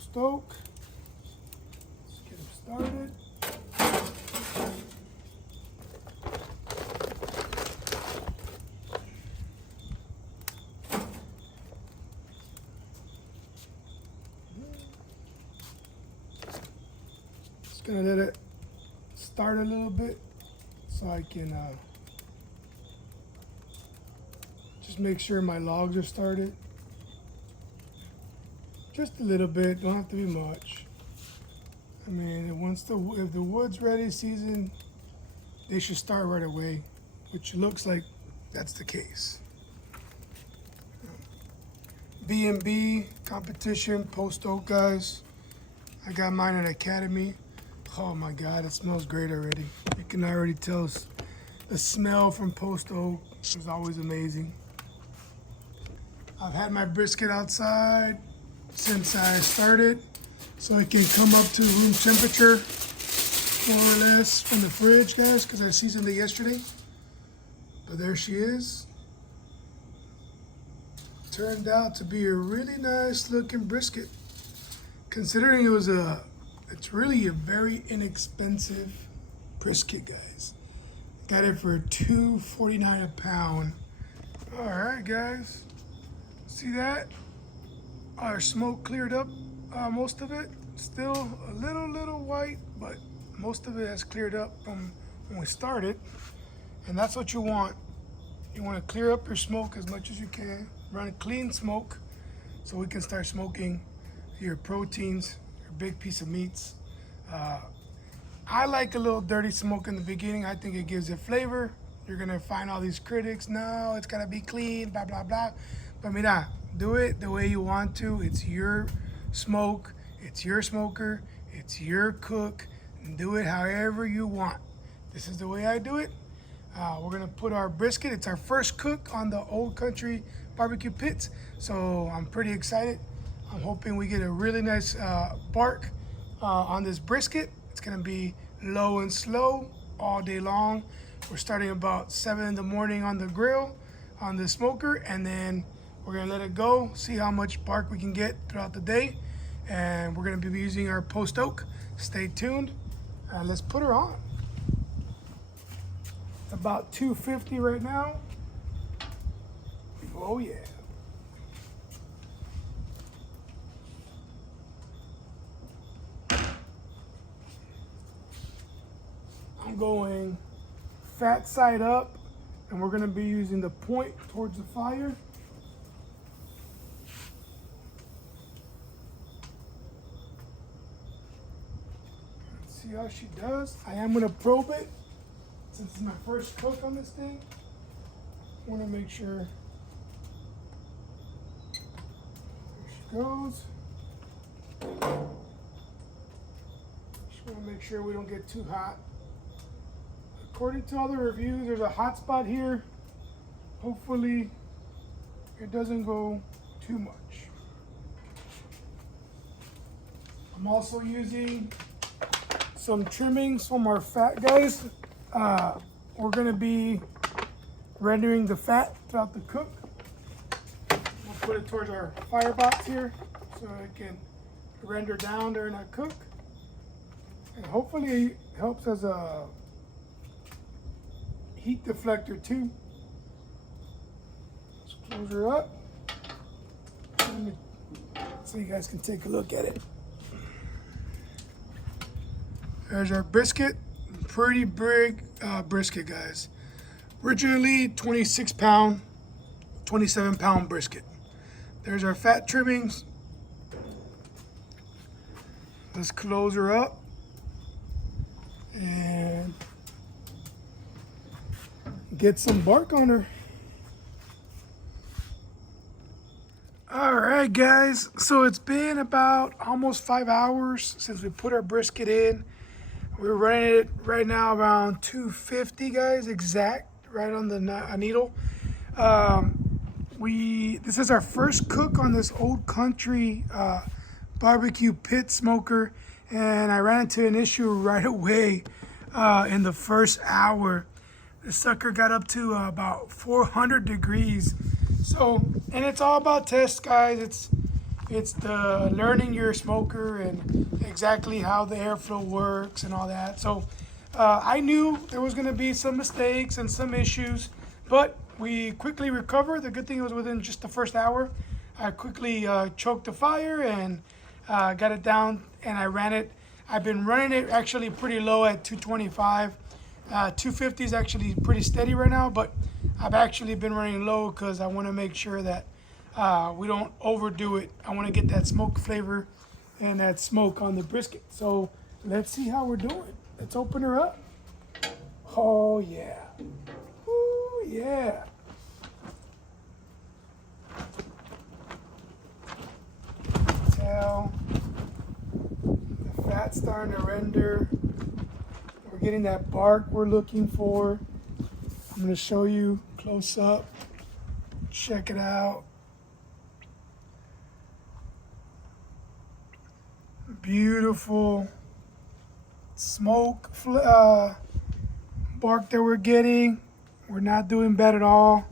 post oak. Let's get them started. Just gonna let it start a little bit so I can just make sure my logs are started. Just a little bit, don't have to be much. I mean, if the wood's ready, seasoned, they should start right away, which looks like that's the case. B&B competition, post oak, guys. I got mine at Academy. Oh my God, it smells great already. You can already tell the smell from post oak is always amazing. I've had my brisket outside since I started, so it can come up to room temperature, more or less, from the fridge, guys, because I seasoned it yesterday. But there she is. Turned out to be a really nice looking brisket, considering it's really a very inexpensive brisket, guys. Got it for $2.49 a pound. All right, guys, see that? Our smoke cleared up, most of it. Still a little white, but most of it has cleared up from when we started. And that's what you want. You want to clear up your smoke as much as you can. Run a clean smoke so we can start smoking your proteins, your big piece of meats. I like a little dirty smoke in the beginning. I think it gives it flavor. You're gonna find all these critics, no, it's gotta be clean, blah, blah, blah. But mira, do it the way you want to. It's your smoke, it's your smoker, it's your cook, and do it however you want. This is the way I do it. We're gonna put our brisket. It's our first cook on the Old Country barbecue pits, so I'm pretty excited. I'm hoping we get a really nice bark on this brisket. It's gonna be low and slow all day long. We're starting about 7 in the morning on the grill, on the smoker, and then we're gonna let it go, see how much bark we can get throughout the day. And we're gonna be using our post oak. Stay tuned. Let's put her on. About 250 right now. Oh yeah. I'm going fat side up, and we're gonna be using the point towards the fire. Let's see how she does. I am gonna probe it since it's my first cook on this thing. I wanna make sure. There she goes. Just wanna make sure we don't get too hot. According to all the reviews, there's a hot spot here. Hopefully it doesn't go too much. I'm also using some trimmings from our fat, guys. We're gonna be rendering the fat throughout the cook. We'll put it towards our firebox here so it can render down during our cook. And hopefully it helps as a heat deflector too. Let's close her up so you guys can take a look at it. There's our brisket. Pretty big brisket, guys. Originally 26 pound, 27 pound brisket. There's our fat trimmings. Let's close her up and get some bark on her. All right, guys, so it's been about almost 5 hours since we put our brisket in. We're running it right now around 250, guys, exact, right on the needle. This is our first cook on this Old Country barbecue pit smoker, and I ran into an issue right away in the first hour. The sucker got up to about 400 degrees. So, and it's all about test, guys. It's the learning your smoker and exactly how the airflow works and all that. So I knew there was going to be some mistakes and some issues, but we quickly recovered. The good thing was within just the first hour, I quickly choked the fire and got it down, and I ran it. I've been running it actually pretty low at 225. 250 is actually pretty steady right now, but I've actually been running low because I want to make sure that we don't overdo it. I want to get that smoke flavor and that smoke on the brisket. So let's see how we're doing. Let's open her up. Oh yeah. Ooh yeah. Tell the fat's starting to render. We're getting that bark we're looking for. I'm going to show you close up. Check it out. Beautiful smoke bark that we're getting. We're not doing bad at all.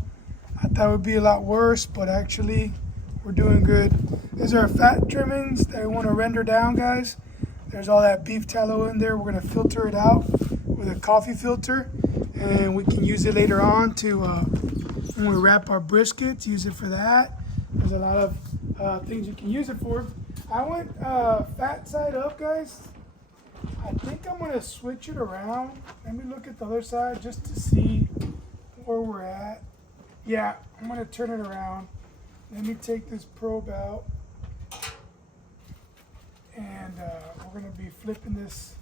I thought it would be a lot worse, but actually we're doing good. These are fat trimmings that we want to render down, guys. There's all that beef tallow in there. We're going to filter it out with a coffee filter, and we can use it later on to when we wrap our briskets, use it for that. There's a lot of things you can use it for. I went fat side up, guys. I think I'm going to switch it around. Let me look at the other side just to see where we're at. Yeah, I'm going to turn it around. Let me take this probe out. And we're going to be flipping this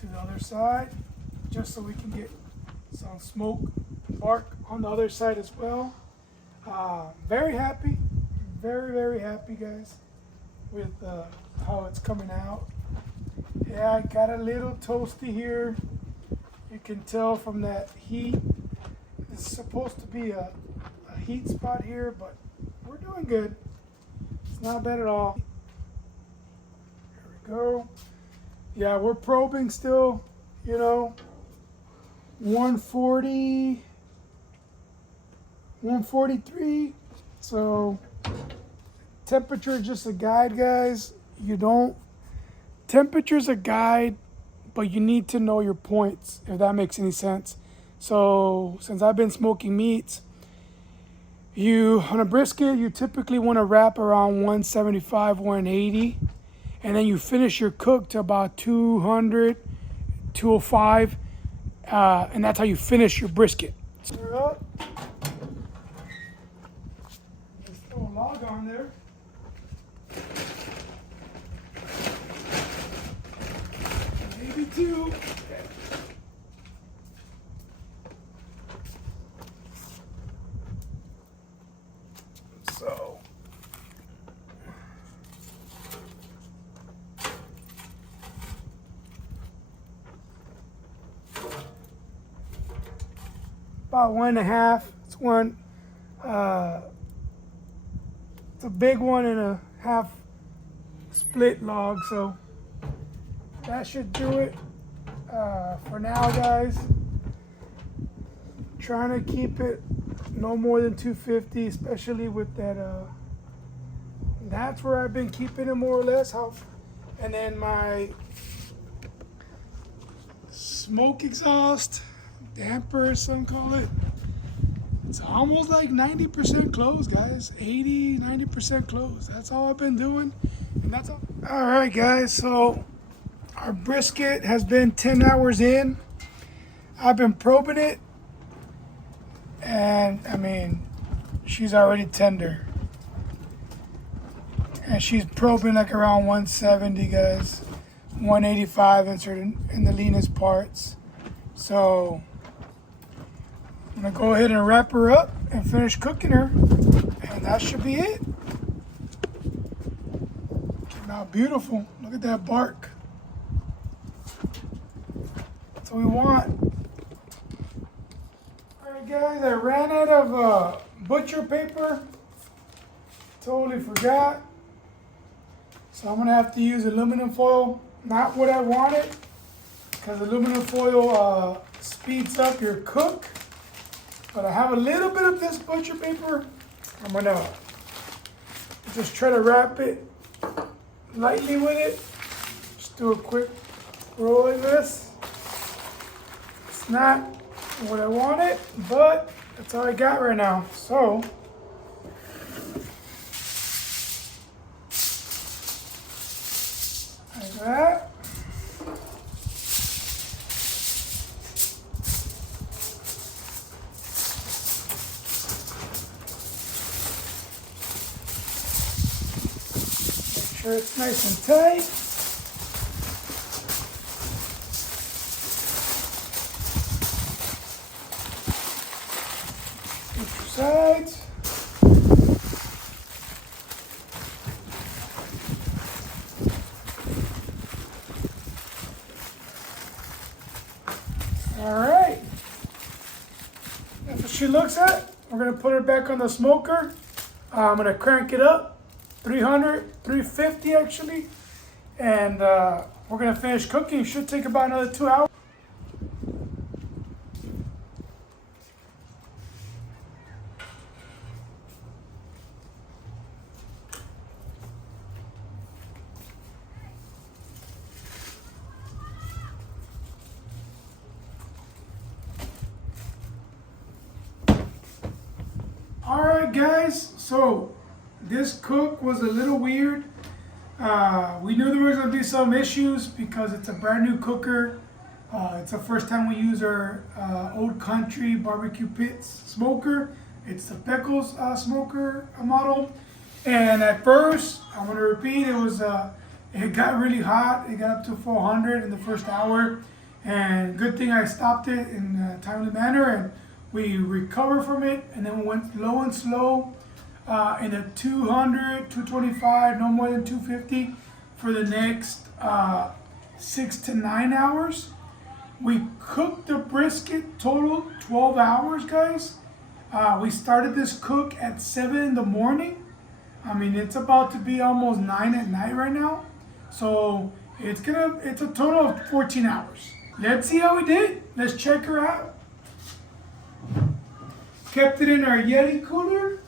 to the other side just so we can get some smoke bark on the other side as well. Very happy, very happy, guys, with how it's coming out. Yeah, I got a little toasty here. You can tell from that heat. It's supposed to be a heat spot here, but we're doing good. It's not bad at all. Here we go. Yeah, we're probing still, 140, 143. So temperature is just a guide, guys. Temperature's a guide, but you need to know your points, if that makes any sense. So since I've been smoking meats, on a brisket, you typically want to wrap around 175, 180, and then you finish your cook to about 200, 205, and that's how you finish your brisket. Stir up. Let's throw a log on there. Maybe two. So about 1.5. It's one. It's a big 1.5 split log, so that should do it for now, guys. Trying to keep it no more than 250, especially with that. That's where I've been keeping it more or less. And then my smoke exhaust damper, some call it. It's almost like 90% closed, guys. 80, 90% closed. That's all I've been doing, and that's all. All right, guys. So our brisket has been 10 hours in. I've been probing it, and I mean, she's already tender. And she's probing like around 170, guys. 185 in the leanest parts. So I'm gonna go ahead and wrap her up and finish cooking her, and that should be it. Came out beautiful. Look at that bark. That's what we want. All right, guys, I ran out of butcher paper. Totally forgot. So I'm gonna have to use aluminum foil. Not what I wanted, because aluminum foil speeds up your cook. But I have a little bit of this butcher paper. I'm gonna Just try to wrap it lightly with it. Just do a quick roll like this. It's not what I wanted, but that's all I got right now. So like that. Make sure it's nice and tight. Sides. All right. That's what she looks at. We're gonna put her back on the smoker. I'm gonna crank it up, 300, 350 actually, and we're gonna finish cooking. It should take about another 2 hours. All right, guys, so this cook was a little weird. We knew there was gonna be some issues because it's a brand new cooker. It's the first time we use our Old Country barbecue pits smoker. It's the PECOS smoker model. And at first, I'm gonna repeat, it got really hot. It got up to 400 in the first hour. And good thing I stopped it in a timely manner, and we recovered from it, and then we went low and slow in the 200, 225, no more than 250 for the next 6 to 9 hours. We cooked the brisket total 12 hours, guys. We started this cook at 7 in the morning. I mean, it's about to be almost 9 at night right now. So it's a total of 14 hours. Let's see how we did. Let's check her out. Kept it in our Yeti cooler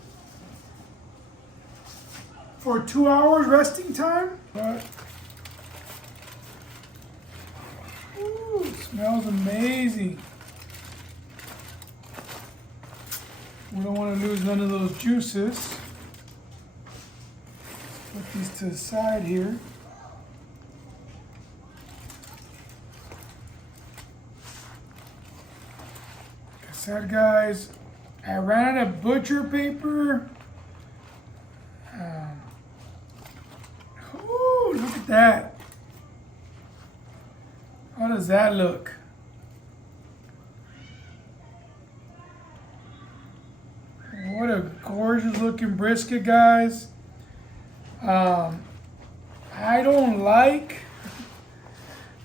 for 2 hours resting time. But, ooh, it smells amazing. We don't want to lose none of those juices. Put these to the side here. Like I said, guys, I ran out of butcher paper. Ooh, look at that. How does that look? What a gorgeous looking brisket, guys. I don't like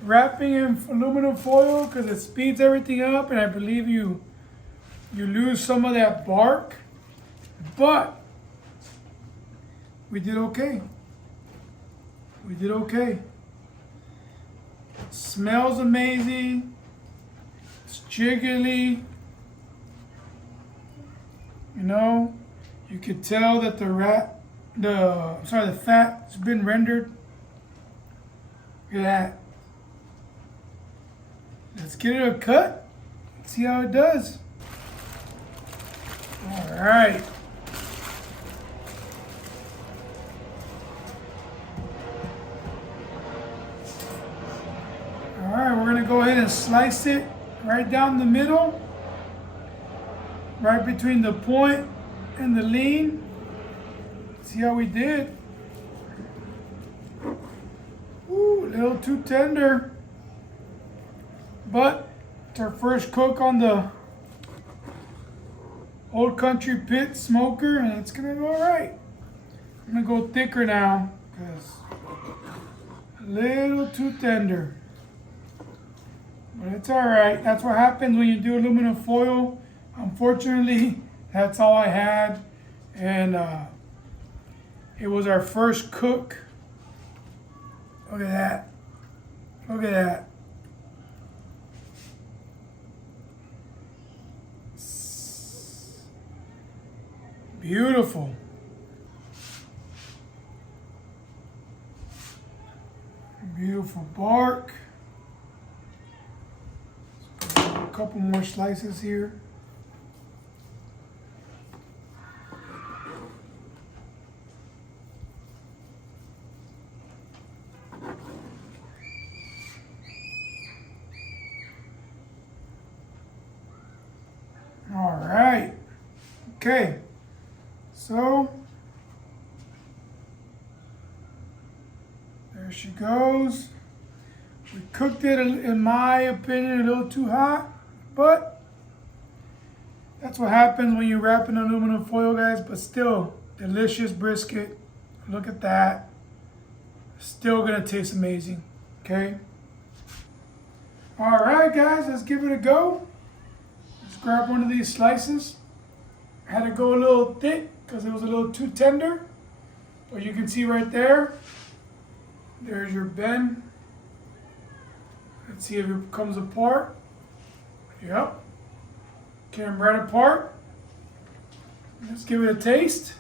wrapping in aluminum foil because it speeds everything up, and I believe you lose some of that bark, but we did okay. We did okay. Smells amazing. It's jiggly. You know, you could tell that the fat has been rendered. Look at that. Let's get it a cut. See how it does. All right. All right, we're gonna go ahead and slice it right down the middle, right between the point and the lean. See how we did. Ooh, a little too tender, but it's our first cook on the Old Country pit smoker, and it's gonna go all right. I'm gonna go thicker now because a little too tender, but it's all right. That's what happens when you do aluminum foil. Unfortunately, that's all I had, and it was our first cook. Look at that. Look at that. Beautiful. Beautiful bark. A couple more slices here. All right. Okay. So there she goes. We cooked it, in my opinion, a little too hot, but that's what happens when you wrap in aluminum foil, guys. But still, delicious brisket. Look at that. Still gonna taste amazing. Okay. All right, guys, let's give it a go. Let's grab one of these slices. I had to go a little thick because it was a little too tender. But you can see right there, there's your bend. Let's see if it comes apart. Yep. Came right apart. Let's give it a taste.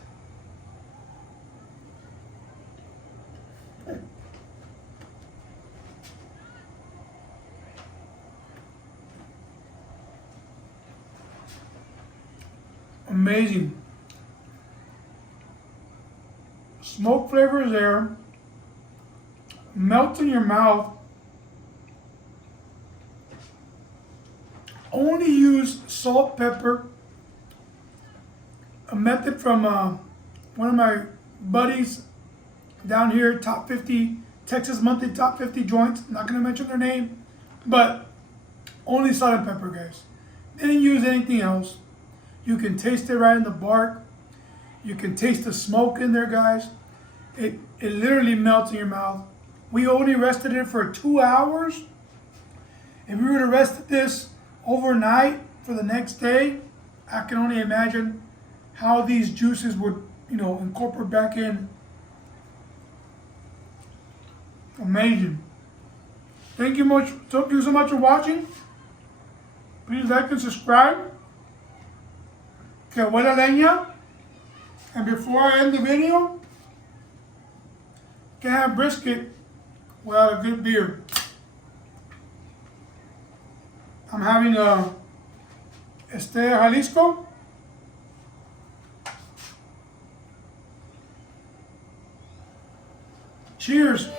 Amazing. Smoke flavor is there. Melts in your mouth. Only use salt, pepper. A method from one of my buddies down here, top 50, Texas Monthly Top 50 Joints. I'm not going to mention their name, but only salt and pepper, guys. Didn't use anything else. You can taste it right in the bark. You can taste the smoke in there, guys. It literally melts in your mouth. We only rested it for 2 hours. If we would have rested this overnight for the next day, I can only imagine how these juices would, incorporate back in. Amazing. Thank you so much for watching. Please like and subscribe. Que buena leña. And before I end the video, can't have brisket without a good beer. I'm having a Estrella Jalisco. Cheers.